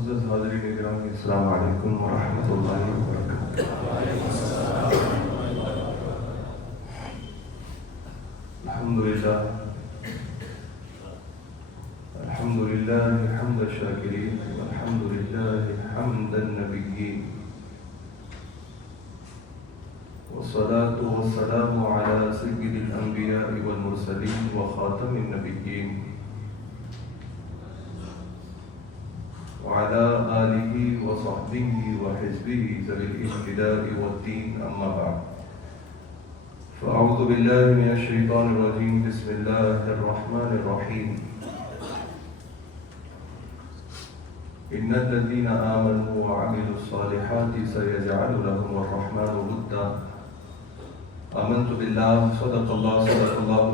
معزز حاضرین کرام، السلام علیکم ورحمۃ اللہ وبرکاتہ۔ الحمدللہ حمد الشاکرین والحمدللہ حمد النبیین، والصلاة والسلام علی سید الانبیاء والمرسلین وخاتم النبیین وعلى آلہ وصحبہ وحزبہ ذوی الاہتداء والدین، اما بعد فاعوذ باللہ من الشیطان الرجیم، بسم اللہ الرحمن الرحیم۔ ان الذین آمنوا وعملوا الصالحات سیجعل لهم الرحمن ودا۔ آمنت باللہ، صدق اللہ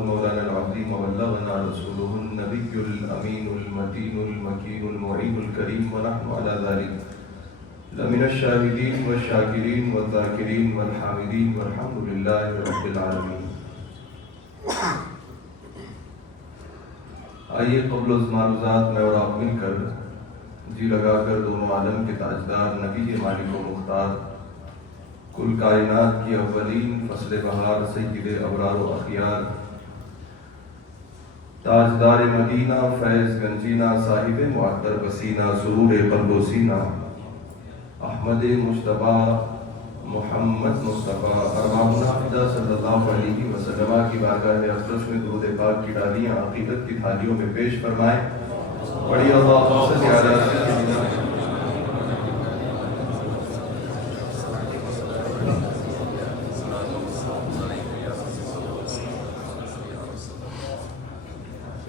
مولانا العظیم، وبلغنا رسولہ النبی الامین المتین المکین المعین الکریم، ونحن علی ذلک لمن الشاہدین والشاکرین والذاکرین والحامدین، والحمد للہ رب العالمین۔ آئیے قبل از معروضات میں اور آپ مل کر جی لگا کر دونوں عالم کے تاجدار نبی مالک و مختار، کل کائنات کی اولین فصل بہار، سید ابرار و اخیار، تاجدار مدینہ، فیض گنجینہ، صاحب معطر بسینہ، سرور قلب و سینہ، احمد مجتبیٰ محمد مصطفیٰ، ارواحنا فدا صلی اللہ علیہ وسلم کی بارگاہ اقدس میں درود پاک کی ڈالیاں عقیدت کی تھالیوں میں پیش فرمائیں۔ بڑی اللہ صلی علی سیدنا۔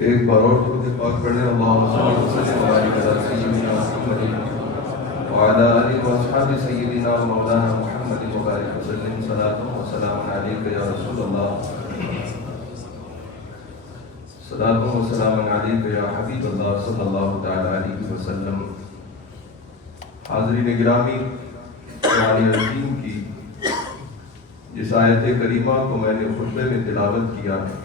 ایک بار اور درود پاک پڑھیں، اللہم صل وسلم وبارک علی سیدنا محمد وعلی آلہ واصحاب سیدنا مولانا محمد مبارک وسلم، صلاۃ و سلام علیک یا رسول اللہ، صلاۃ و سلام علیک یا حبیب اللہ صلی اللہ تعالی علیہ وسلم۔ حاضرین گرامی، قرآن عظیم کی جس آیت کریمہ کو میں نے خطبے میں تلاوت کیا ہے،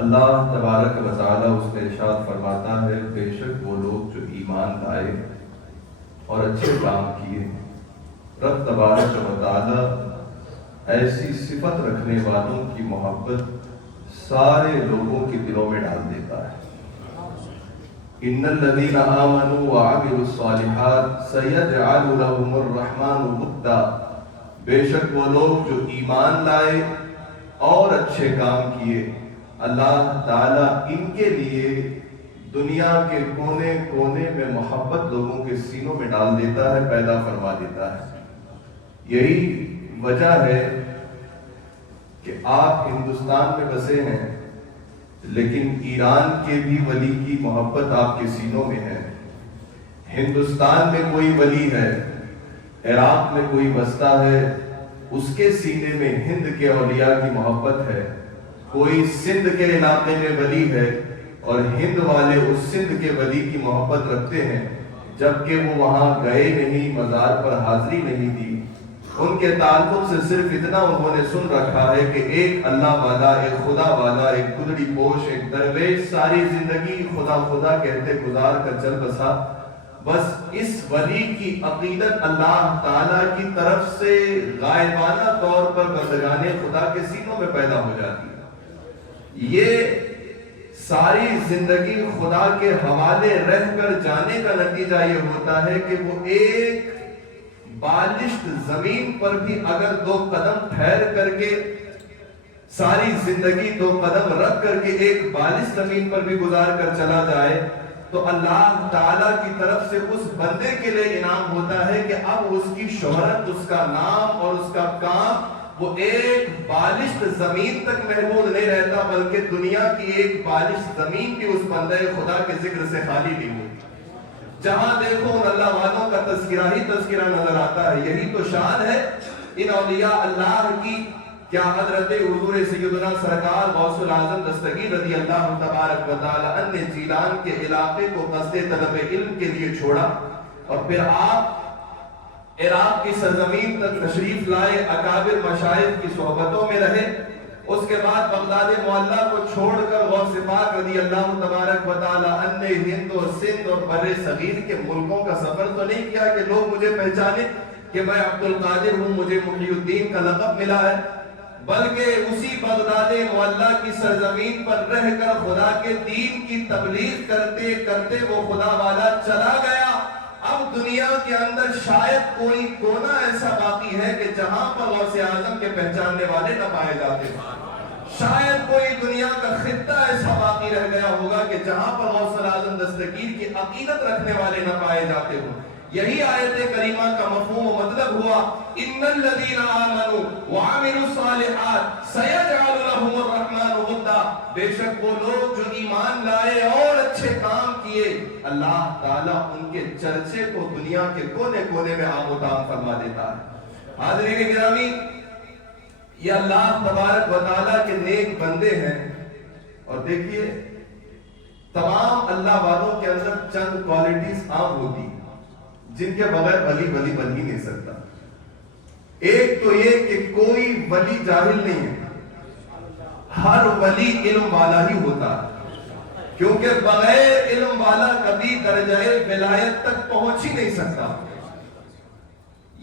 اللہ تبارک و تعالی اس میں ارشاد فرماتا ہے، بے شک وہ لوگ جو ایمان لائے اور اچھے کام کیے، رب تبارک و تعالی ایسی صفت رکھنے والوں کی محبت سارے لوگوں کے دلوں میں ڈال دیتا ہے۔ ان الذین آمنوا وعملوا الصالحات سیجعل لهم الرحمن ودا۔ بے شک وہ لوگ جو ایمان لائے اور اچھے کام کیے، اللہ تعالیٰ ان کے لیے دنیا کے کونے کونے میں محبت لوگوں کے سینوں میں ڈال دیتا ہے، پیدا فرما دیتا ہے۔ یہی وجہ ہے کہ آپ ہندوستان میں بسے ہیں، لیکن ایران کے بھی ولی کی محبت آپ کے سینوں میں ہے۔ ہندوستان میں کوئی ولی ہے، عراق میں کوئی بستا ہے، اس کے سینے میں ہند کے اولیاء کی محبت ہے۔ کوئی سندھ کے علاقے میں ولی ہے اور ہند والے اس سندھ کے ولی کی محبت رکھتے ہیں، جبکہ وہ وہاں گئے نہیں، مزار پر حاضری نہیں دی۔ ان کے تعلق سے صرف اتنا انہوں نے سن رکھا ہے کہ ایک اللہ والا، ایک خدا والا، ایک گدڑی پوش، ایک درویش ساری زندگی خدا خدا کہتے گزار کر چل بسا۔ بس اس ولی کی عقیدت اللہ تعالیٰ کی طرف سے غائبانہ طور پر بندگان خدا کے سینوں میں پیدا ہو جاتی ہے۔ یہ ساری زندگی خدا کے حوالے رہ کر جانے کا نتیجہ یہ ہوتا ہے کہ وہ ایک بالشت زمین پر بھی اگر دو قدم ٹھہر کر کے، ساری زندگی دو قدم رکھ کر کے ایک بالشت زمین پر بھی گزار کر چلا جائے، تو اللہ تعالیٰ کی طرف سے اس بندے کے لیے انعام ہوتا ہے کہ اب اس کی شہرت، اس کا نام اور اس کا کام وہ ایک بالشت زمین تک محدود نہیں رہتا، بلکہ دنیا کی ایک بالشت زمین بھی اس بندے خدا کے ذکر سے خالی نہیں ہوتی۔ جہاں دیکھو ان اللہ والوں کا تذکرہ ہی تذکرہ نظر آتا ہے۔ یہی تو شان ہے ان اولیاء اللہ کی، کیا حضرت حضور سیدنا سرکار غوث العظم دستگیر رضی اللہ تبارک و تعالی عنہ نے جیلان کے علاقے کو قصد طلب علم کے لیے چھوڑا، اور پھر آپ عراق کی سرزمین تک تشریف لائے، اکابر مشائخ کی صحبتوں میں رہے، اس کے بعد بغداد معلیٰ کو چھوڑ کر غوث پاک رضی اللہ تبارک و تعالی عنہ ہند اور سندھ اور بر صغیر کے ملکوں کا سفر تو نہیں کیا کہ لوگ مجھے پہچانے کہ میں عبد القادر ہوں، مجھے محی الدین کا لقب ملا ہے، بلکہ اسی بغداد معلیٰ کی سرزمین پر رہ کر خدا کے دین کی تبلیغ کرتے کرتے وہ خدا والا چلا گیا۔ اب دنیا کے اندر شاید کوئی کونا ایسا باقی ہے کہ جہاں پر غوث اعظم کے پہچاننے والے نہ پائے جاتے ہیں۔ شاید کوئی دنیا کا خطہ ایسا باقی رہ گیا ہوگا کہ جہاں پر غوث اعظم دستگیر کی عقیدت رکھنے والے نہ پائے جاتے ہوں۔ یہی آیت کریمہ کا مفہوم و مطلب ہوا ان الذین آمنوا وعملوا الصالحات سیجعل لهم الرحمن ودا، بے شک وہ لوگ جو ایمان لائے اور اچھے کام کیے، اللہ تعالیٰ ان کے چرچے کو دنیا کے کونے کونے میں عام و تام فرما دیتا ہے۔ حاضرین گرامی، یہ اللہ تبارک و تعالیٰ کے نیک بندے ہیں، اور دیکھیے تمام اللہ والوں کے اندر چند کوالٹیز عام ہوتی ہیں جن کے بغیر ولی ولی بن ہی نہیں سکتا۔ ایک تو یہ کہ کوئی ولی جاہل نہیں ہے، ہر ولی علم والا ہی ہوتا ہے، کیونکہ بغیر علم والا کبھی درجہ ولایت تک پہنچ ہی نہیں سکتا۔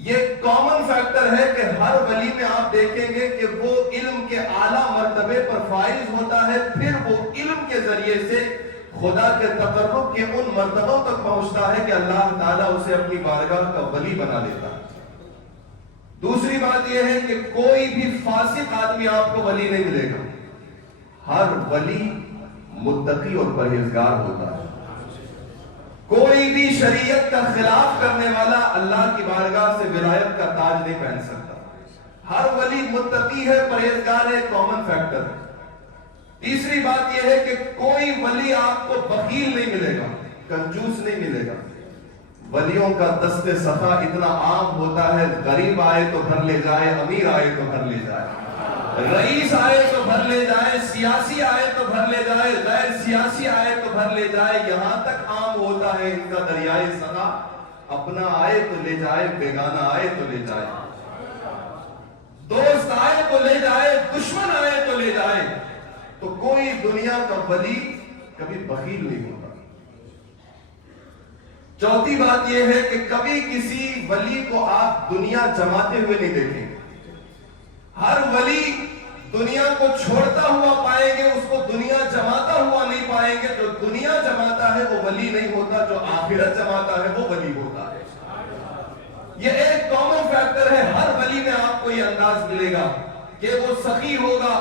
یہ کامن فیکٹر ہے کہ ہر ولی میں آپ دیکھیں گے کہ وہ علم کے اعلیٰ مرتبے پر فائز ہوتا ہے، پھر وہ علم کے ذریعے سے خدا کے تقرب کے ان مرتبوں تک پہنچتا ہے کہ اللہ تعالیٰ اسے اپنی بارگاہ کا ولی بنا دیتا ہے۔ دوسری بات یہ ہے کہ کوئی بھی فاسق آدمی آپ کو ولی نہیں ملے گا، ہر ولی متقی اور پرہیزگار ہوتا ہے۔ کوئی بھی شریعت کا خلاف کرنے والا اللہ کی بارگاہ سے ولایت کا تاج نہیں پہن سکتا۔ ہر ولی متقی ہے، پرہیزگار ہے، کامن فیکٹر ہے۔ تیسری بات یہ ہے کہ کوئی ولی آپ کو بخیل نہیں ملے گا، کنجوس نہیں ملے گا۔ ولیوں کا دست سخا اتنا عام ہوتا ہے، غریب آئے تو بھر لے جائے، امیر آئے تو بھر لے جائے، رئیس آئے تو بھر لے جائے، سیاسی آئے تو بھر لے جائے، غیر سیاسی آئے تو بھر لے جائے۔ یہاں تک عام ہوتا ہے ان کا دریائے سخا، اپنا آئے تو لے جائے، بیگانہ آئے تو لے جائے، دوست آئے تو لے جائے، دشمن آئے تو لے جائے۔ تو کوئی دنیا کا ولی کبھی بخیل نہیں ہوتا۔ چوتھی بات یہ ہے کہ کبھی کسی ولی کو آپ دنیا جماتے ہوئے نہیں دیکھیں گے۔ ہر ولی دنیا کو چھوڑتا ہوا پائیں گے، اس کو دنیا جماتا ہوا نہیں پائیں گے۔ جو دنیا جماتا ہے وہ ولی نہیں ہوتا، جو آخرت جماتا ہے وہ ولی ہوتا ہے۔ یہ ایک کامن فیکٹر ہے، ہر ولی میں آپ کو یہ انداز ملے گا کہ وہ سخی ہوگا،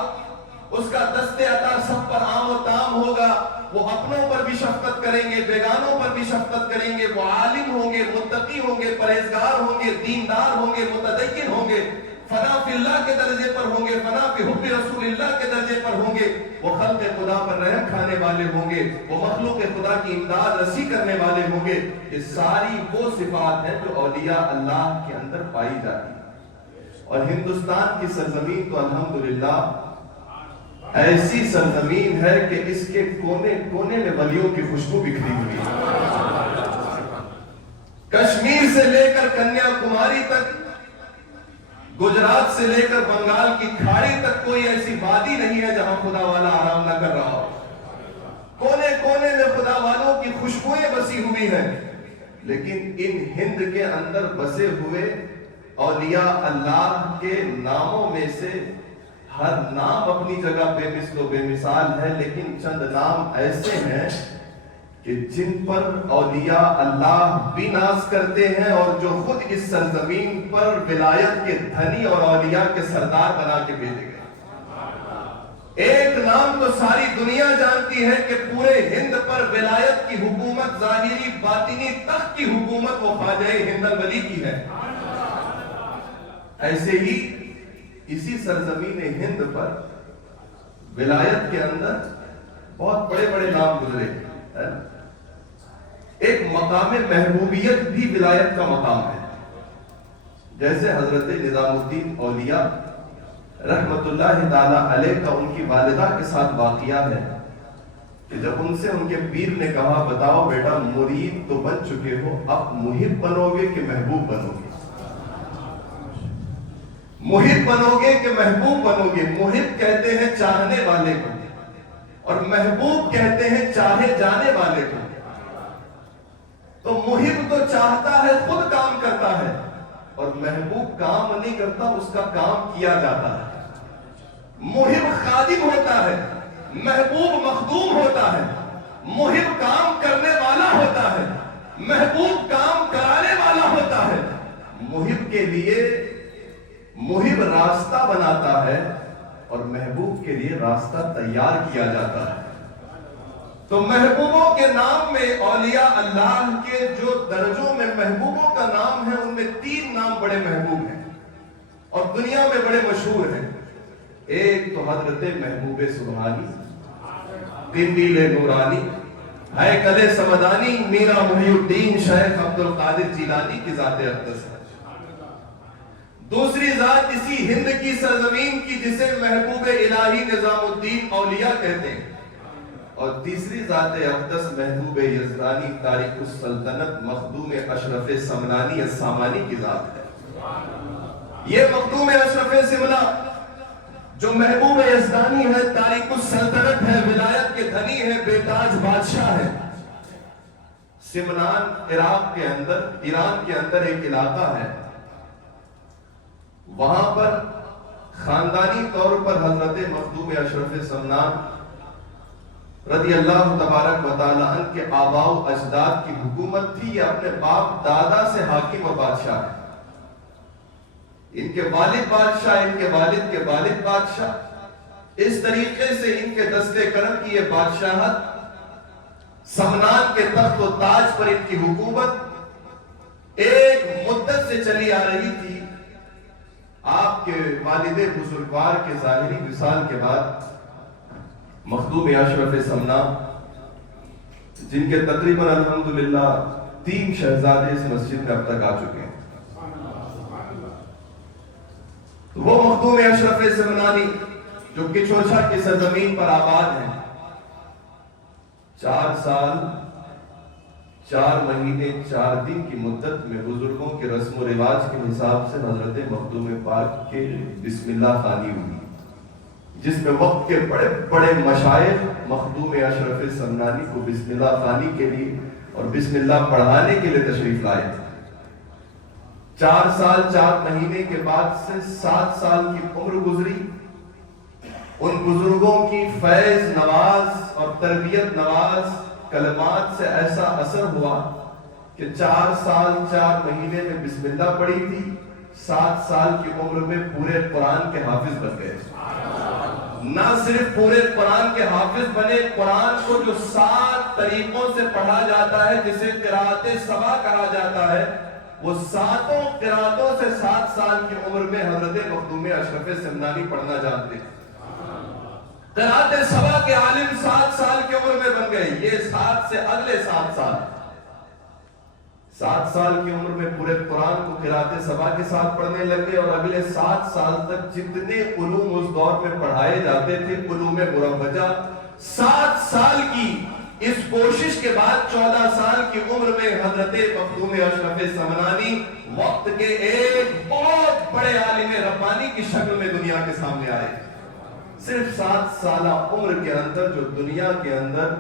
اس کا دست عطا سب پر عام و تام ہوگا، وہ اپنوں پر بھی شفقت کریں گے، بیگانوں پر بھی شفقت کریں گے، وہ عالم ہوں گے، متقی ہوں گے، پرہیزگار ہوں گے، دیندار ہوں گے، متدین ہوں گے، فنا فی اللہ کے درجے پر ہوں گے، فنا فی حب رسول اللہ کے درجے پر ہوں گے، وہ خلق خدا پر رحم کھانے والے ہوں گے، وہ مخلوق خدا کی امداد رسی کرنے والے ہوں گے۔ یہ ساری وہ صفات ہیں جو اولیاء اللہ کے اندر پائی جاتی ہیں۔ اور ہندوستان کی سرزمین تو الحمدللہ ایسی سرزمین ہے کہ اس کے کونے کونے میں ولیوں کی خوشبو بکھری ہوئی ہے۔ کشمیر سے لے کر کنیا کماری تک، گجرات سے لے کر بنگال کی کھاڑی تک کوئی ایسی وادی نہیں ہے جہاں خدا والا آرام نہ کر رہا ہو۔ کونے کونے میں خدا والوں کی خوشبوئیں بسی ہوئی ہیں۔ لیکن ان ہند کے اندر بسے ہوئے اولیاء اللہ کے ناموں میں سے ہر نام اپنی جگہ بے مثل و بے مثال ہے، لیکن چند نام ایسے ہیں کہ جن پر اولیاء اللہ بھی ناز کرتے ہیں اور جو خود اس سرزمین پر ولایت کے دھنی اور اولیاء کے سردار بنا کے بھیجے گئے۔ ایک نام تو ساری دنیا جانتی ہے کہ پورے ہند پر ولایت کی حکومت، ظاہری باطنی تخت کی حکومت وہ خواجہ ہند الولی کی ہے۔ ایسے ہی اسی سرزمین ہند پر ولایت کے اندر بہت بڑے بڑے نام گزرے ہیں۔ ایک مقام محبوبیت بھی ولایت کا مقام ہے، جیسے حضرت نظام الدین اولیاء رحمت اللہ تعالی علیہ کا ان کی والدہ کے ساتھ واقعہ ہے کہ جب ان سے ان کے پیر نے کہا بتاؤ بیٹا مرید تو بن چکے ہو، اب محب بنو گے کہ محبوب بنو گے؟ محب بنوگے کہ محبوب بنوگے؟ محب کہتے ہیں چاہنے والے کو، اور محبوب کہتے ہیں چاہے جانے والے کو۔ تو محب تو چاہتا ہے، خود کام کرتا ہے، اور محبوب کام نہیں کرتا، اس کا کام کیا جاتا ہے۔ محب خادم ہوتا ہے، محبوب مخدوم ہوتا ہے۔ محب کام کرنے والا ہوتا ہے، محبوب کام کرانے والا ہوتا ہے۔ محب کے لیے محب راستہ بناتا ہے، اور محبوب کے لیے راستہ تیار کیا جاتا ہے۔ تو محبوبوں کے نام میں، اولیاء اللہ کے جو درجوں میں محبوبوں کا نام ہے، ان میں 3 نام بڑے محبوب ہیں اور دنیا میں بڑے مشہور ہیں۔ ایک تو حضرت محبوب سبحانی، قندیل نورانی، ہیکل سمدانی، میرا محی الدین شیخ عبد القادر جیلانی کی ذات اقدس ہے۔ دوسری ذات اسی ہند کی سرزمین کی، جسے محبوب الہی نظام الدین اولیاء کہتے ہیں، اور تیسری ذات اقدس محبوب یزدانی تارک السلطنت مخدوم اشرف سمنانی السامانی کی ذات ہے۔ یہ مخدوم اشرف سمنا جو محبوب یزدانی ہے، تارک السلطنت ہے، ولایت کے دھنی ہے، بے تاج بادشاہ ہے۔ سمنان عراق کے اندر، ایران کے اندر ایک علاقہ ہے، وہاں پر خاندانی طور پر حضرت مخدوم اشرف سمنان رضی اللہ تبارک و تعالیٰ عنہ کے آباء و اجداد کی حکومت تھی۔ یہ اپنے باپ دادا سے حاکم و بادشاہ ہے۔ ان کے والد بادشاہ، ان کے والد کے والد بادشاہ، اس طریقے سے ان کے دستے کرم کی یہ بادشاہت، سمنان کے تخت و تاج پر ان کی حکومت ایک مدت سے چلی آ رہی تھی۔ آپ کے والد بزرگوار کے ظاہری وصال کے بعد مخدوم اشرف سمنان، جن کے تقریباً الحمدللہ 3 شہزادے اس مسجد میں اب تک آ چکے ہیں، وہ مخدوم اشرف سمنانی جو کچھوچا کی سرزمین پر آباد ہیں، 4 سال 4 مہینے 4 دن کی مدت میں بزرگوں کے رسم و رواج کے حساب سے حضرت مخدوم پاک کے بسم اللہ خوانی ہوئی، جس میں وقت کے بڑے بڑے مشائخ مخدوم اشرف سمنانی کو بسم اللہ خوانی کے لیے اور بسم اللہ پڑھانے کے لیے تشریف لائے۔ 4 سال 4 مہینے کے بعد سے 7 سال کی عمر گزری۔ ان بزرگوں کی فیض نواز اور تربیت نواز کلمات سے ایسا اثر ہوا کہ 4 سال 4 مہینے میں بسم اللہ پڑھی تھی، 7 سال کی عمر میں پورے قرآن کے حافظ بن گئے۔ نہ صرف پورے قرآن کے حافظ بنے، قرآن کو جو 7 طریقوں سے پڑھا جاتا ہے، جسے قرأت سبع کہا جاتا ہے، وہ 7 قرأتوں سے 7 سال کی عمر میں حضرت مخدوم اشرف سمنانی پڑھنا جانتے ہیں۔ قرأت سبع کے عالم 7 سال کی عمر میں بن گئے۔ یہ 7 سے اگلے 7 سال، 7 سال کی عمر میں پورے قرآن کو قرأت سبع کے ساتھ پڑھنے لگے، اور اگلے 7 سال تک جتنے علوم اس دور میں پڑھائے جاتے تھے، علوم مروجہ، 7 سال کی اس کوشش کے بعد 14 سال کی عمر میں حضرت مخدوم اشرف سمنانی وقت کے ایک بہت بڑے عالم ربانی کی شکل میں دنیا کے سامنے آئے۔ صرف 7 سالہ عمر کے اندر جو دنیا کے اندر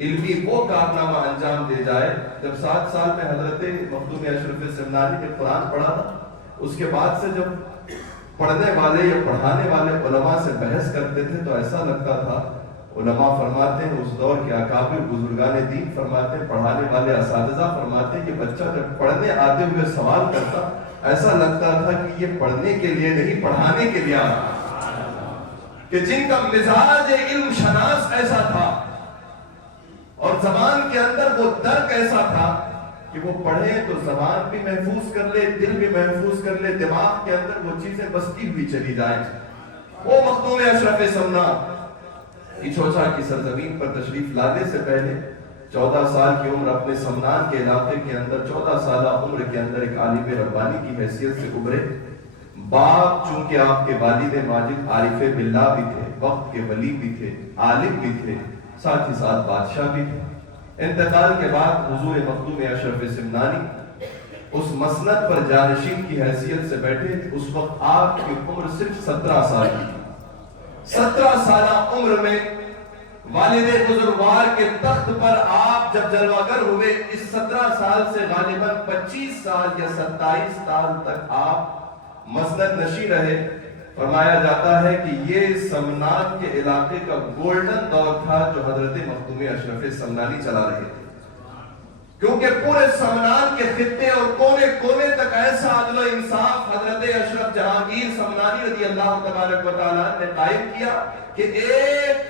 علمی وہ کارنامہ انجام دے جائے۔ جب 7 سال میں حضرت مخدوم اشرف سمنانی نے قرآن پڑھا تھا، اس کے بعد سے جب پڑھنے والے یا پڑھانے والے علماء سے بحث کرتے تھے تو ایسا لگتا تھا، علماء فرماتے ہیں، اس دور کے اکابر بزرگان دین فرماتے ہیں، پڑھانے والے اساتذہ فرماتے ہیں کہ بچہ جب پڑھنے آتے ہوئے سوال کرتا، ایسا لگتا تھا کہ یہ پڑھنے کے لیے نہیں پڑھانے کے لیے آتا، کہ جن کا مزاج علم شناس ایسا تھا اور زبان کے اندر وہ درک ایسا تھا کہ وہ پڑھے تو زبان بھی محفوظ کر لے، دل بھی محفوظ کر لے، دماغ کے اندر وہ چیزیں بستی ہوئی چلی جائیں۔ وہ مخدوم اشرف سمنان کچھوچا کی سرزمین پر تشریف لانے سے پہلے 14 سال کی عمر اپنے سمنان کے علاقے کے اندر 14 سالہ عمر کے اندر ایک عالم ربانی کی حیثیت سے ابھرے۔ باپ چونکہ آپ کے والد ماجد عارف باللہ بھی تھے، وقت کے ولی بھی تھے، عالم بھی تھے، ساتھ ہی ساتھ بادشاہ بھی تھے۔ انتقال کے بعد حضور مخدوم اشرف سمنانی اس مسند پر جانشین کی حیثیت سے بیٹھے، اس وقت آپ کی عمر صرف 17 سال کی تھی۔ 17 سالہ عمر میں والد بزرگوار کے تخت پر آپ جب جلوہ گر ہوئے، اس 17 سال سے غالباً 25 سال یا 27 سال تک آپ مسند نشین رہے۔ فرمایا جاتا ہے کہ یہ سمنان کے علاقے کا گولڈن دور تھا جو حضرت مخدوم اشرف سمنانی چلا رہے تھے، کیونکہ پورے سمنان کے خطے اور کونے کونے تک ایسا عدل و انصاف حضرت اشرف جہانگیر سمنانی رضی اللہ تبارک و تعالیٰ نے قائم کیا کہ ایک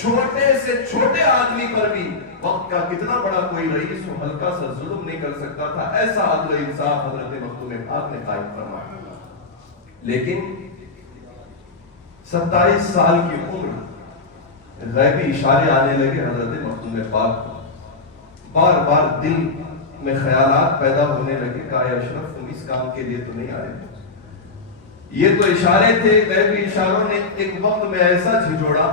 چھوٹے سے چھوٹے آدمی پر بھی وقت کا کتنا بڑا کوئی رئیس ہو ہلکا سا ظلم نہیں کر سکتا تھا۔ ایسا عدل و انصاف حضرت مخدوم پاک نے قائم فرمایا۔ لیکن 27 سال کی عمر غیبی اشارے آنے لگے حضرت مخدوم پاک کو، بار بار دل میں خیالات پیدا ہونے لگے کہ اے اشرف تم اس کام کے لیے تو نہیں آئے، یہ تو اشارے تھے، غیبی اشاروں نے ایک وقت میں ایسا جھجوڑا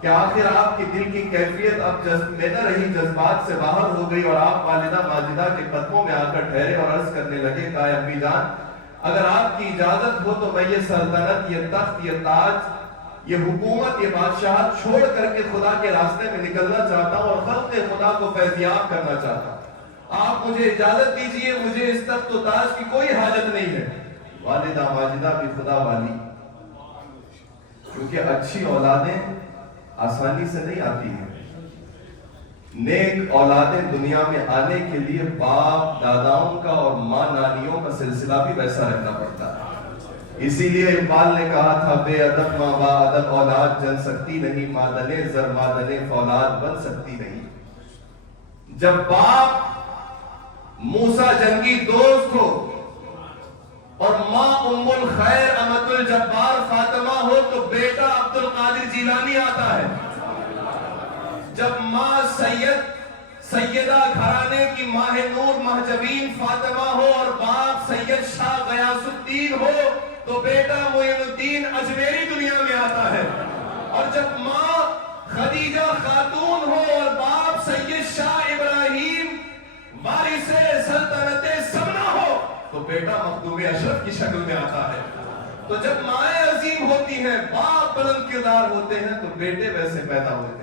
کہ آخر آپ کی دل کی کیفیت اب میں نہ رہی، جذبات سے باہر ہو گئی، اور آپ والدہ ماجدہ کے قدموں میں آ کر ٹھہرے اور عرض کرنے لگے کہ اے امی جان، اگر آپ کی اجازت ہو تو میں یہ سلطنت، یہ تخت، یہ تاج، یہ حکومت، یہ بادشاہت چھوڑ کر کے خدا کے راستے میں نکلنا چاہتا ہوں اور خلق خدا کو فیضیاب کرنا چاہتا ہوں، آپ مجھے اجازت دیجئے، مجھے اس تخت و تاج کی کوئی حاجت نہیں ہے۔ والدہ ماجدہ بھی خدا والی، کیونکہ اچھی اولادیں آسانی سے نہیں آتی ہیں، نیک اولادیں دنیا میں آنے کے لیے باپ داداؤں کا اور ماں نانیوں کا سلسلہ بھی ویسا رہنا پڑتا ہے۔ اسی لیے اقبال نے کہا تھا بے ادب ماں با ادب اولاد جن سکتی نہیں، مادنے زر مادنے فولاد بن سکتی نہیں۔ جب باپ موسیٰ جنگی دوست ہو اور ماں ام الخیر امت الجبار فاطمہ ہو تو بیٹا عبد القادر جیلانی آتا ہے۔ جب ماں سیدہ گھرانے کی ماہ نور مہجبین فاطمہ ہو اور باپ سید شاہ غیاث الدین ہو تو بیٹا معین الدین اجمیری دنیا میں آتا ہے۔ اور جب ماں خدیجہ خاتون ہو اور باپ سید شاہ ابراہیم وارث سلطنت سمنا ہو تو بیٹا مخدوم اشرف کی شکل میں آتا ہے۔ تو جب مائیں عظیم ہوتی ہیں، باپ بلند کردار ہوتے ہیں، تو بیٹے ویسے پیدا ہوتے ہیں۔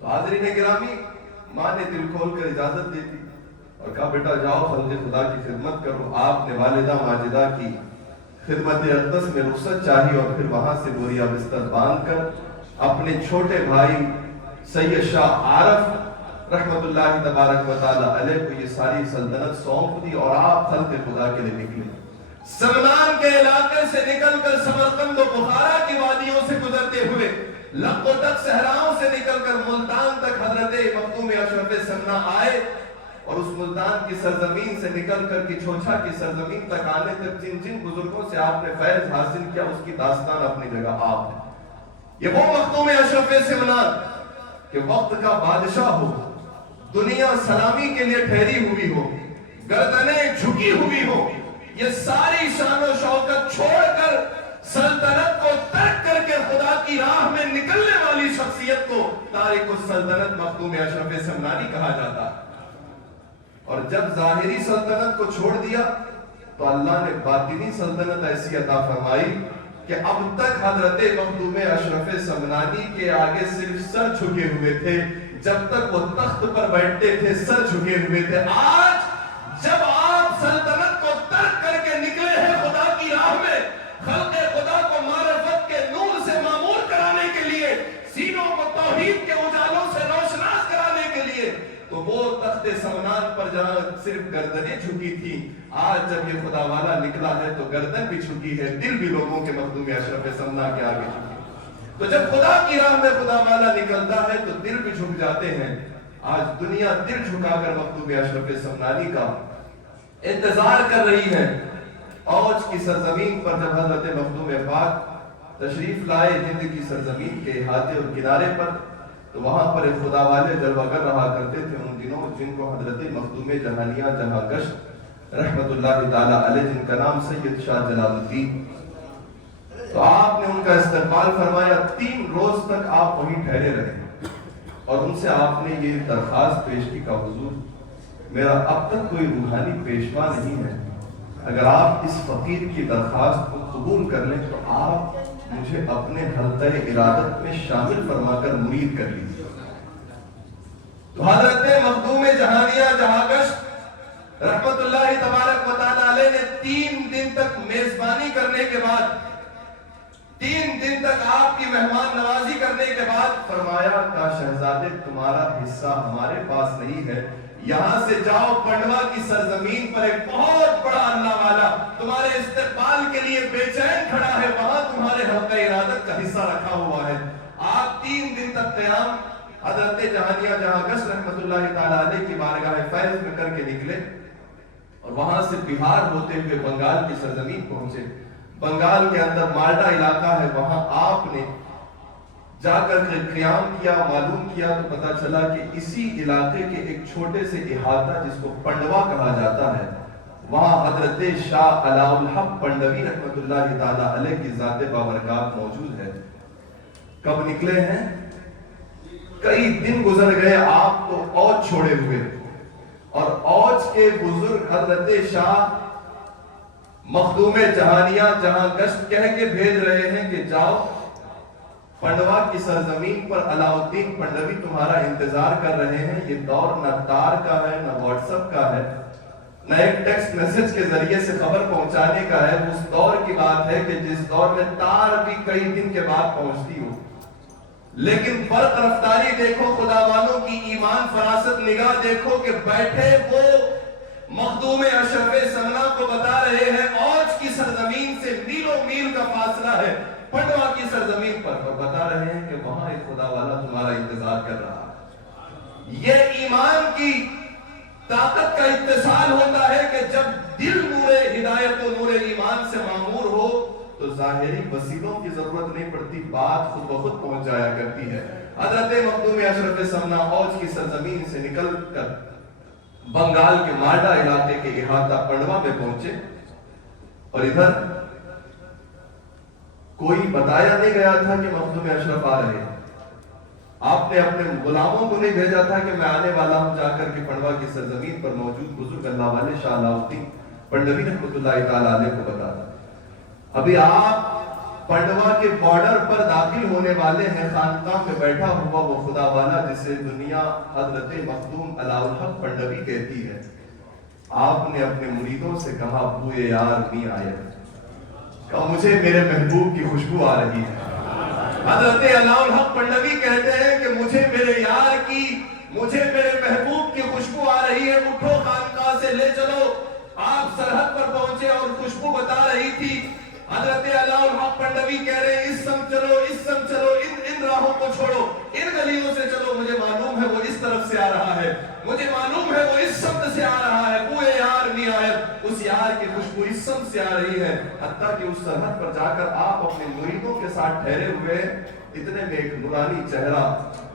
تو حاضرین گرامی، ماں نے دل کھول کر اجازت دی تھی اور کہا بیٹا جاؤ خلق خدا کی خدمت کرو۔ آپ نے والدہ ماجدہ کی خدمت اقدس میں رخصت چاہی اور پھر وہاں سے بوریا بستر باندھ کر اپنے چھوٹے بھائی سید شاہ عارف رحمت اللہ تبارک و تعالی علیہ کو یہ ساری سلطنت سونپ دی اور آپ خلق خدا کے لیے نکلے۔ سمنان کے علاقے سے نکل کر سمرقند و بخارا کی وادیوں سے گزرتے ہوئے لقو تک صحراؤں سے نکل کر ملتان تک حضرت مخدوم اشرف سمنا آئے، اور اس ملتان کی سرزمین سے نکل کر کی چھوچھا کی سرزمین تک آنے تک جن جن بزرگوں سے آپ نے فیض حاصل کیا اس کی داستان اپنی جگہ آپ ہے۔ یہ وہ مخدوم اشرف سمنا کہ وقت کا بادشاہ ہو، دنیا سلامی کے لیے ٹھہری ہوئی ہو، گردنیں جھکی ہوئی ہو، یہ ساری شان و شوکت چھوڑ کر سلطنت کو ترک کر کے خدا کی راہ میں نکلنے والی شخصیت کو تارک السلطنت مخدوم اشرف سمنانی کہا جاتا ہے۔ اور جب ظاہری سلطنت کو چھوڑ دیا تو اللہ نے باطنی سلطنت ایسی عطا فرمائی کہ اب تک حضرت مخدوم اشرف سمنانی کے آگے صرف سر جھکے ہوئے تھے، جب تک وہ تخت پر بیٹھتے تھے سر جھکے ہوئے تھے۔ آج جب آپ سلطنت کو ترک کر کے نکلے ہیں خدا کی راہ میں، خلق خدا کو معرفت کے نور سے معمور کرانے کے لیے، سینوں کو توحید کے اجالوں سے روشناس کرانے کے لیے، تو وہ تخت سمنان پر جہاں صرف گردنیں جھکی تھی، آج جب یہ خدا والا نکلا ہے تو گردن بھی جھکی ہے، دل بھی لوگوں کے مخدوم اشرف سمنا کے آگے جھکی۔ تو جب خدا کی راہ میں خدا والا نکلتا ہے تو دل بھی جھک جاتے ہیں۔ آج دنیا دل جھکا کر مخدوم اشرف سمنانی کا انتظار کر رہی ہے۔ اوج کی سرزمین پر جب حضرت مخدوم پاک تشریف لائے ہند کی سرزمین کے احاطے اور کنارے پر، تو وہاں پر ایک خدا والے جلوہ گر رہا کرتے تھے ان دنوں، جن کو حضرت مخدوم جہانیہ جہاں گشت رحمت اللہ تعالی علیہ، جن کا نام سید شاہ جلال الدین۔ تو آپ نے ان کا استقبال فرمایا، 3 روز تک آپ وہیں ٹھہرے رہے اور ان سے آپ نے یہ درخواست پیش کی کہ حضور میرا اب تک کوئی روحانی پیشوا نہیں ہے، اگر آپ اس فقیر کی درخواست کو قبول کر لیں تو آپ مجھے اپنے حلقہ ارادت میں شامل فرما کر مرید کر لیجیے۔ تو حضرت مخدوم جہانیہ جہاں رحمت اللہ تبارک و تعالی علیہ نے 3 دن تک میزبانی کرنے کے بعد، 3 دن تک آپ کی مہمان نوازی کرنے کے بعد فرمایا کہ شہزادے تمہارا حصہ ہمارے پاس نہیں ہے، یہاں سے جاؤ، پنڈوا کی سرزمین پر ایک بہت بڑا اللہ والا تمہارے استقبال کے لیے بے چین کھڑا ہے، وہاں تمہارے حلقہ ارادت کا حصہ رکھا ہوا ہے۔ آپ 3 دن تک قیام حضرت جہانیہ جہاں گشت رحمت اللہ تعالی علیہ کی بارگاہ فیض میں کر کے نکلے اور وہاں سے بہار ہوتے ہوئے بنگال کی سرزمین پہنچے۔ بنگال کے اندر مالڈا علاقہ ہے، وہاں آپ نے جا کر کے قیام کیا، معلوم کیا تو پتا چلا کہ اسی علاقے کے ایک چھوٹے سے احاطہ جس کو پنڈوا کہا جاتا ہے، وہاں حضرت شاہ علاء الحق پنڈوی رحمت اللہ تعالی علیہ کی ذات بابرکات موجود ہے۔ کب نکلے ہیں؟ کئی دن گزر گئے، آپ تو اوج چھوڑے ہوئے، اور اوج کے بزرگ حضرت شاہ مخدوم جہانیہ جہاں گشت کہہ کے بھیج رہے ہیں کہ جاؤ پنڈوا کی سرزمین پر علاء الدین پنڈوی تمہارا انتظار کر رہے ہیں۔ یہ دور نہ تار کا ہے، نہ واٹس ایپ کا ہے، نہ ایک ٹیکسٹ میسج کے ذریعے سے خبر پہنچانے کا ہے۔ اس دور کی بات ہے کہ جس دور میں تار بھی کئی دن کے بعد پہنچتی ہو، لیکن برق رفتاری دیکھو، خدا والوں کی ایمان فراست نگاہ دیکھو کہ بیٹھے وہ مخدوم اشرف سمنا کو بتا رہے ہیں اوج کی سرزمین سے میلوں میل کا فاصلہ ہے پنڈوا کی سرزمین پر، اور بتا رہے ہیں کہ وہاں ایک خدا والا تمہارا انتظار کر رہا ہے۔ یہ ایمان کی طاقت کا اتصال ہوتا ہے کہ جب دل نور ہدایت و نور ایمان سے معمور ہو تو ظاہری وسیلوں کی ضرورت نہیں پڑتی، بات خود بخود پہنچ جایا کرتی ہے۔ حضرت مخدوم اشرف سمنا اوج کی سرزمین سے نکل کر بنگال کے مالڈا علاقے کے احاطہ پنڈوا میں پہنچے، اور ادھر کوئی بتایا نہیں گیا تھا کہ مخدوم اشرف آ رہے ہیں۔ آپ نے اپنے غلاموں کو نہیں بھیجا تھا کہ میں آنے والا ہوں، جا کر کے پنڈوا کی سرزمین پر موجود بزرگ اللہ والے شاہ علاء الدین پنڈوی رحمۃ اللہ تعالی علیہ کو بتا تھا۔ ابھی آپ پنڈوا کے بارڈر پر داخل ہونے والے ہیں، خانقاہ میں بیٹھا ہوا وہ خدا والا جسے دنیا حضرت مخدوم علاء الحق پنڈوی کہتی ہے۔ آپ نے اپنے مریدوں سے کہا بوئے یار می آئے، کہ مجھے میرے محبوب کی خوشبو آ رہی ہے۔ حضرت علاء الحق پنڈوی کہتے ہیں کہ مجھے میرے یار کی، مجھے میرے محبوب کی خوشبو آ رہی ہے، اٹھو خانقاہ سے لے چلو۔ آپ سرحد پر پہنچے اور خوشبو بتا رہی تھی۔ حضرت علاء الحق پنڈوی کہہ رہے ہیں اس سمت چلو، اس سمت چلو، ان راہوں کو چھوڑو، ان گلیوں سے چلو، مجھے معلوم ہے وہ اس طرف سے آ رہا ہے، مجھے معلوم ہے وہ اس سمت سے آ رہا ہے، بوئے یار می آئے، اس یار کی خوشبو اس سمت سے آ رہی ہے۔ حتیٰ کہ اس سرحد پر جا کر آپ اپنے مریدوں کے ساتھ ٹھہرے ہوئے، اتنے میں ایک نورانی چہرہ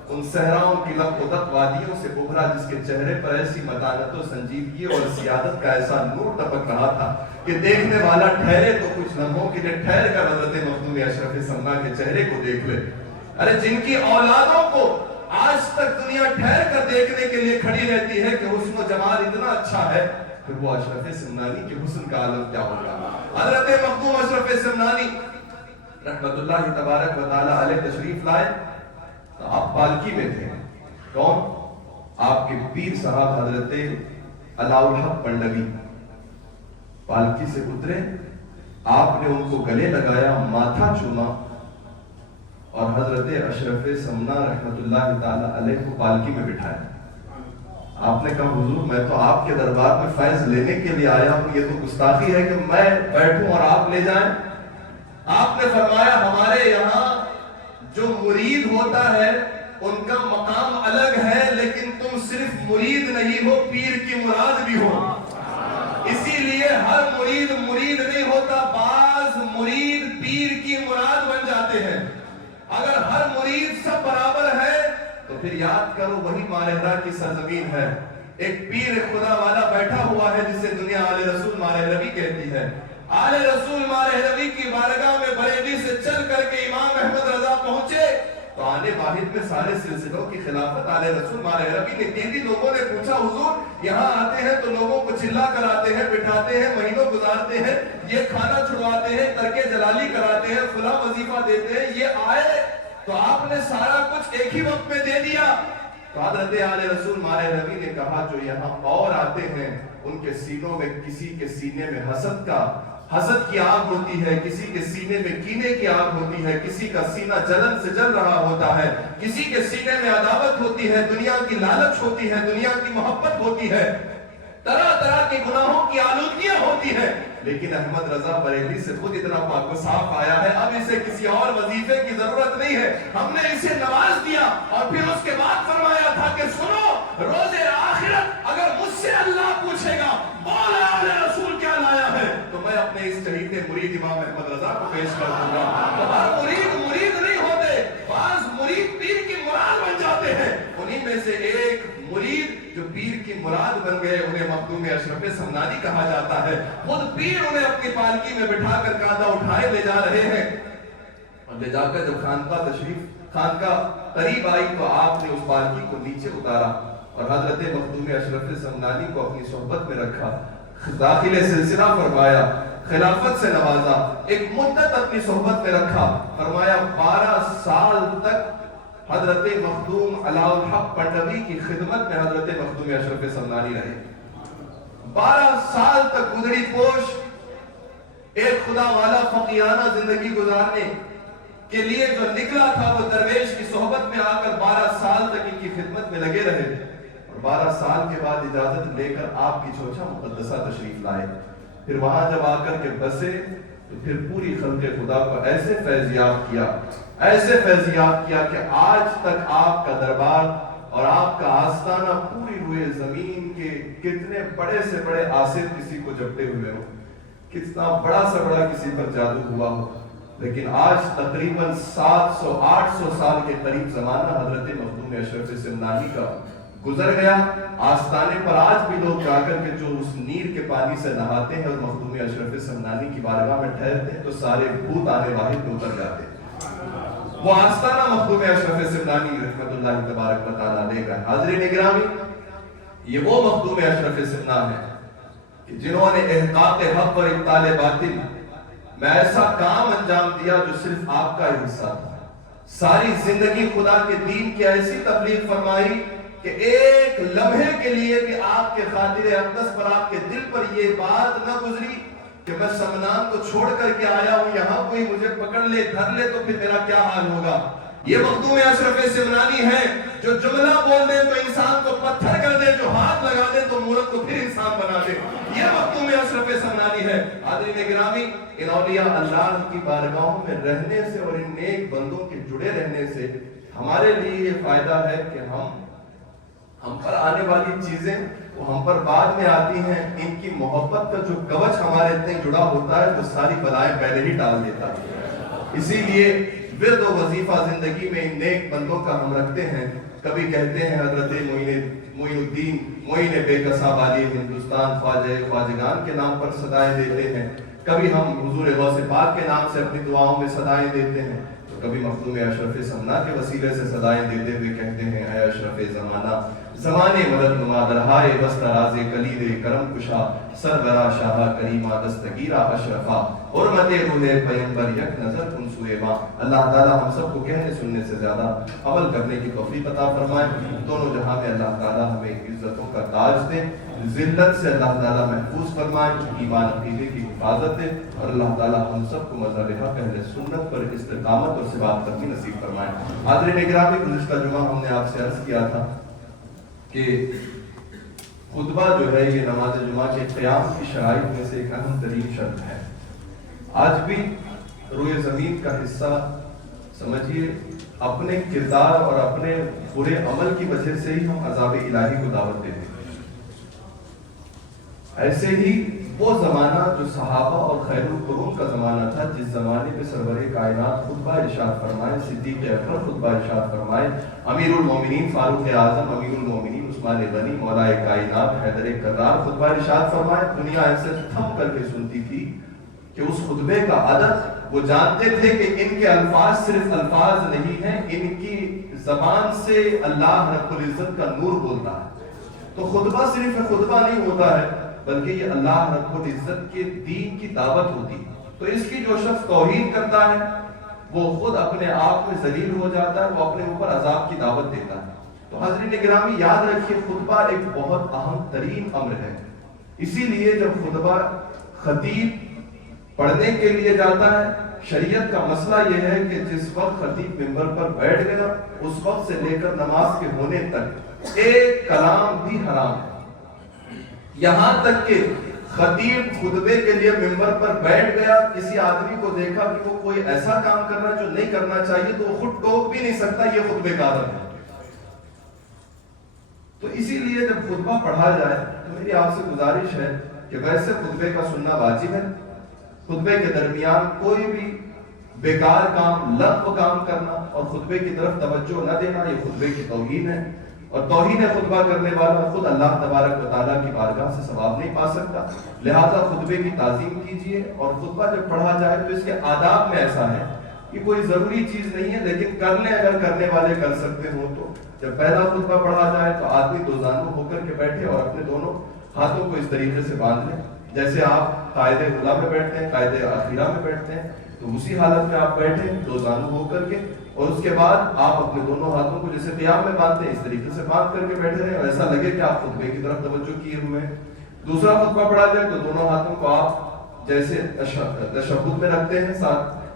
ان صحراؤں کی لقطت وادیوں سے ابھرا، جس کے چہرے پر ایسی متانت و سنجیدگی اور سیادت کا ایسا نور ٹپک رہا تھا کہ دیکھنے والا ٹھہرے تو کچھ لمحوں کے لیے ٹھہر کر حضرت مخدوم اشرف سمنا کے چہرے کو دیکھ لے۔ ارے جن کی اولادوں کو آج تک دنیا ٹھہر کر دیکھنے کے لیے کھڑی رہتی ہے کہ حسن و جمال اتنا اچھا ہے، پھر وہ اشرف سمنانی کے حسن کا عالم کیا ہوگا۔ حضرت مخدوم اشرف سمنانی رحمت اللہ تبارک و تعالی علیہ تشریف لائے، آپ پالکی میں تھے۔ کون؟ آپ کے پیر صاحب حضرت علاء الحق پنڈوی پالکی سے اترے، آپ نے ان کو گلے لگایا، ماتھا چوما، اور حضرت اشرف سمنا رحمت اللہ تعالی علیہ کو پالکی میں بٹھایا۔ آپ نے کہا حضور میں تو آپ کے دربار میں فیض لینے کے لیے آیا ہوں، یہ تو گستاخی ہے کہ میں بیٹھوں اور آپ لے جائیں۔ آپ نے فرمایا ہمارے یہاں جو مرید ہوتا ہے ان کا مقام الگ ہے، لیکن تم صرف مرید نہیں ہو، پیر کی مراد بھی ہو۔ اسی لیے ہر مرید مرید نہیں ہوتا، بعض مرید پیر کی مراد بن جاتے ہیں۔ اگر ہر مرید سب برابر ہے تو پھر یاد کرو وہی مارہرہ کی سرزمین ہے، ایک پیر خدا والا بیٹھا ہوا ہے جسے دنیا آل رسول مارہروی کہتی ہے۔ آل رسول مارہروی کی بارگاہ میں بریلی سے چل کر کے امام احمد رضا پہنچے تو آنے واحد میں سارے سلسلوں کی خلافت آل رسول مار عربی نے کی تھی۔ لوگوں نے پوچھا حضور یہاں آتے ہیں تو لوگوں کو چلا کراتے ہیں، بٹھاتے ہیں، مہینوں گزارتے ہیں، یہ کھانا چھڑواتے ہیں، ترک جلالی کراتے ہیں، فلاں وظیفہ دیتے ہیں، یہ آئے تو آپ نے سارا کچھ ایک ہی وقت میں دے دیا۔ تو حضرت آل رسول مار عربی نے کہا جو یہاں اور آتے ہیں ان کے سینوں میں کسی کے سینے میں حسد کی آگ ہوتی ہے، کسی کے سینے میں کینے کی آگ ہوتی ہے، کسی کا سینہ جلن سے جل رہا ہوتا ہے، کسی کے سینے میں عداوت ہوتی ہے، دنیا کی لالچ ہوتی ہے، دنیا کی محبت ہوتی ہے، طرح طرح کے گناہوں کی آلودگیاں ہوتی ہے، لیکن احمد رضا بریلوی سے خود اتنا پاک و صاف آیا ہے، اب اسے کسی اور وظیفے کی ضرورت نہیں ہے، ہم نے اسے نواز دیا اور پھر اس کے بعد فرمایا تھا کہ سنو روز آخرت اگر مجھ سے اللہ پوچھے گا مولا آل رسول کیا لایا ہے تو میں اپنے اس شہید مرید امام احمد رضا کو پیش کر دوں گا۔ تو ہر مرید نہیں ہوتے، بعض مرید پیر کی مراد بن جاتے ہیں، انہی میں سے ایک مرید جو پیر کی مراد بن گئے انہیں مخدوم اشرف سمنانی کہا جاتا ہے۔ خود پیر انہیں اپنی پالکی میں بٹھا کر کاندھا اٹھائے لے جا رہے ہیں، اور لے جا کر جب خانقاہ قریب آئی تو آپ نے اس پالکی کو نیچے اتارا اور حضرت مخدوم اشرف سمنانی کو اپنی صحبت میں رکھا، داخل سلسلہ فرمایا، خلافت سے نوازا، ایک مدت اپنی صحبت میں رکھا، فرمایا 12 سال تک حضرت مخدوم علاء الحق پنڈوی کی خدمت میں حضرت مخدوم اشرف سمنانی رہے۔ 12 سال تک گزری پوش ایک خدا والا فقیانہ زندگی گزارنے کے لیے جو نکلا تھا وہ درویش کی صحبت میں آ کر 12 سال تک ان کی خدمت میں لگے رہے، اور 12 سال کے بعد اجازت لے کر آپ کی چوچھا مقدسہ تشریف لائے۔ پھر وہاں جب آ کر کے بسے تو پھر پوری خلق خدا کو ایسے فیضیاب کیا کہ آج تک آپ کا دربار اور آپ کا آستانہ پوری روئے زمین کے کتنے بڑے سے بڑے آصف کسی کو جھپٹے ہوئے ہو، کتنا بڑا سے بڑا کسی پر جادو ہوا ہو، لیکن آج تقریباً 700-800 سال کے قریب زمانہ حضرت مخدوم اشرف سمنانی کا گزر گیا۔ آستانے پر آج بھی لوگ جا کر کے جو اس نیر کے پانی سے نہاتے ہیں اور مخدوم اشرف سمنانی کی بارگاہ میں ٹھہرتے ہیں تو سارے بھوت آنے واحد میں اتر جاتے ہیں۔ وہ آستانہ مخدوم اشرف سمنانی رحمت اللہ تبارک و تعالیٰ علیہ کا حاضرین گرامی، یہ وہ مخدوم اشرف سمنان ہے کہ جنہوں نے احقاق حق اور ابطال باطل میں ایسا کام انجام دیا جو صرف آپ کا ہی حصہ تھا۔ ساری زندگی خدا کے دین کی ایسی تبلیغ فرمائی کہ ایک لمحے کے لیے بھی آپ کے خاطر اقدس پر، آپ کے دل پر یہ بات نہ گزری کہ میں سمنان کو چھوڑ کر کے آیا ہوں، یہاں کوئی مجھے پکڑ لے دھر لے تو پھر میرا کیا حال ہوگا۔ یہ مخدوم اشرف سمنانی ہے جو جملہ بول دے تو انسان کو پتھر کر دے، جو ہاتھ لگا دے تو مورت کو پھر انسان بنا دے، یہ مخدوم اشرف سمنانی ہے۔ حاضرین گرامی، ان اولیاء اللہ کی بارگاہوں میں رہنے سے اور ان نیک بندوں کے جڑے رہنے سے ہمارے لیے یہ فائدہ ہے کہ ہم پر آنے والی چیزیں وہ ہم پر بعد میں آتی ہیں، ان کی محبت کا جو کوچ ہمارے اتنے جڑا ہوتا ہے وہ ساری بلائیں پہلے ہی ٹال دیتا ہے۔ اسی لیے ورد و وظیفہ زندگی میں ان نیک بندوں کا ہم رکھتے ہیں۔ کبھی کہتے ہیں حضرت معین الدین معین بے کسا والی ہندوستان خواجگان کے نام پر صدائیں دیتے ہیں، کبھی ہم حضور غوث پاک کے نام سے اپنی دعاؤں میں صدائیں دیتے ہیں، تو کبھی مخدوم اشرف سمنا کے وسیلے سے صدائیں دیتے ہوئے کہتے ہیں اے اشرف زمانہ، زمانے مدد نما درہائے بست راز کلید کرم کشا، سربراہ شاہ کریمہ دستگیرہ اشرفا، حرمت روح پیمبر یک نظر کن سوئے ماں۔ اللہ تعالیٰ ہم سب کو کہنے سننے سے زیادہ عمل کرنے کی توفیق عطا فرمائے۔ دونوں جہاں میں اللہ تعالیٰ ہمیں عزتوں کا تاج دے، ذلت سے اللہ تعالیٰ محفوظ فرمائے، ایمان عقیدے کی حفاظت دے، اور اللہ تعالیٰ ہم سب کو مذہب حق اہل سنت پر استقامت اور ثبات کرنی نصیب فرمائے۔ حاضرین گرامی، گزشتہ جمعہ ہم نے آپ سے عرض کیا تھا کہ خطبہ جو ہے یہ نماز جمعہ کے قیام کی شرائط میں سے ایک اہم ترین شرط ہے۔ آج بھی روئے زمین کا حصہ سمجھیے اپنے کردار اور اپنے برے عمل کی وجہ سے ہی ہم عذاب الہی کو دعوت دیتے ہیں۔ ایسے ہی وہ زمانہ جو صحابہ اور خیر القرون کا زمانہ تھا، جس زمانے پہ سرور کائنات خطبہ ارشاد فرمائے، صدیق اکبر خطبہ ارشاد فرمائے، امیر المومنین فاروق اعظم، امیر المومنین عثمان غنی، مولا کائنات حیدر کرار خطبہ ارشاد فرمائے، دنیا ایسے تھم کر کے سنتی تھی کہ اس خطبے کا عدد وہ جانتے تھے کہ ان کے الفاظ صرف الفاظ نہیں ہیں، ان کی زبان سے اللہ رب العزت کا نور بولتا ہے۔ تو خطبہ صرف خطبہ نہیں ہوتا ہے، بلکہ یہ اللہ رب العزت کے دین کی دعوت ہوتی ہے۔ تو اس کی جو شخص توہین کرتا ہے وہ خود اپنے آپ میں ذلیل ہو جاتا ہے، وہ اپنے اوپر عذاب کی دعوت دیتا ہے۔ تو حضرین گرامی یاد رکھیے، خطبہ ایک بہت اہم ترین امر ہے۔ اسی لیے جب خطبہ خطیب پڑھنے کے لیے جاتا ہے، شریعت کا مسئلہ یہ ہے کہ جس وقت خطیب منبر پر بیٹھ گیا اس وقت سے لے کر نماز کے ہونے تک ایک کلام بھی حرام ہے۔ یہاں تک کہ خطیب خطبے کے لیے منبر پر بیٹھ گیا، کسی آدمی کو دیکھا کہ وہ کوئی ایسا کام کر رہا جو نہیں کرنا چاہیے تو وہ خود ٹوک بھی نہیں سکتا، یہ خطبے کا ادب ہے۔ تو اسی لیے جب خطبہ پڑھا جائے تو میری آپ سے گزارش ہے کہ ویسے خطبے کا سننا واجب ہے۔ خطبے کے درمیان کوئی بھی بیکار کام، لغو کام کرنا اور خطبے کی طرف توجہ نہ دینا، یہ خطبے کی توہین ہے، اور توہین خطبہ کرنے والا خود اللہ تبارک و تعالیٰ کی بارگاہ سے ثواب نہیں پا سکتا۔ لہٰذا خطبے کی تعظیم کیجیے، اور خطبہ جب پڑھا جائے تو اس کے آداب میں ایسا ہے کہ کوئی ضروری چیز نہیں ہے، لیکن کر لیں اگر کرنے والے کر سکتے ہوں تو۔ جب پہلا خطبہ پڑھا جائے تو آدمی دو زانو ہو کر کے بیٹھے اور اپنے دونوں ہاتھوں کو اس طریقے سے باندھ لیں جیسے آپ قائد اولیٰ میں بیٹھتے ہیں، قائد اخیرہ میں بیٹھتے ہیں، تو اسی حالت میں آپ بیٹھیں دو زانو ہو کر کے، اور اس کے بعد آپ اپنے دونوں ہاتھوں کو جیسے قیام میں باندھتے ہیں اس طریقے سے باندھ کر کے بیٹھے رہیں اور ایسا لگے کہ آپ خطبے کی طرف توجہ کیے ہوئے ہیں۔ دوسرا خطبہ پڑھا جائے تو دونوں ہاتھوں کو آپ جیسے تشہد میں رکھتے ہیں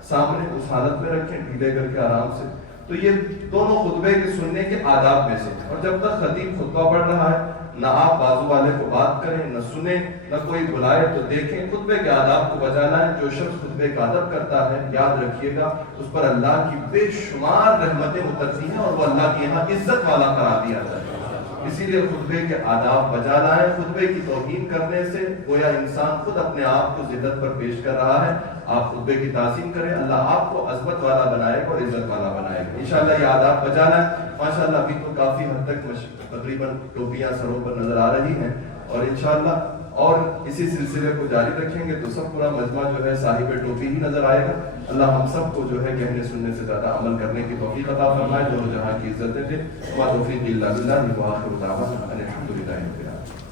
سامنے اس حالت میں رکھیں، ڈھیلے کر کے آرام سے۔ تو یہ دونوں خطبے کے سننے کے آداب میں سے، اور جب تک خطیب خطبہ پڑھ رہا ہے نہ آپ بازو والے کو بات کریں، نہ سنیں، نہ کوئی بلائے تو دیکھیں، خطبے کے آداب کو بجا لائیں۔ جو شخص خطبے کا ادب کرتا ہے یاد رکھیے گا اس پر اللہ کی بے شمار رحمتیں اترتی ہیں اور وہ اللہ کے یہاں عزت والا قرار دیا جاتا ہے۔ اسی لیے خطبے کے آداب بجا لائیں۔ خطبے کی توہین کرنے سے گویا انسان خود اپنے آپ کو ذلت پر پیش کر رہا ہے۔ آپ خطبے کی تعظیم کریں، اللہ آپ کو عظمت والا بنائے گا اور عزت والا بنائے گا انشاءاللہ۔ یہ آداب بجا لائیں۔ ماشاءاللہ ابھی تو کافی حد تک تقریباً ٹوپیاں سروں پر نظر آ رہی ہیں، اور انشاءاللہ اور اسی سلسلے کو جاری رکھیں گے تو سب پورا مجمع جو ہے صاحب ٹوپی ہی نظر آئے گا۔ اللہ ہم سب کو جو ہے کہنے سننے سے زیادہ عمل کرنے کی توفیق عطا فرمائے، جو جہاں کی عزتیں دے۔ وما توفیقی الا باللہ، وآخر دعوانا ان الحمد للہ رب العالمین۔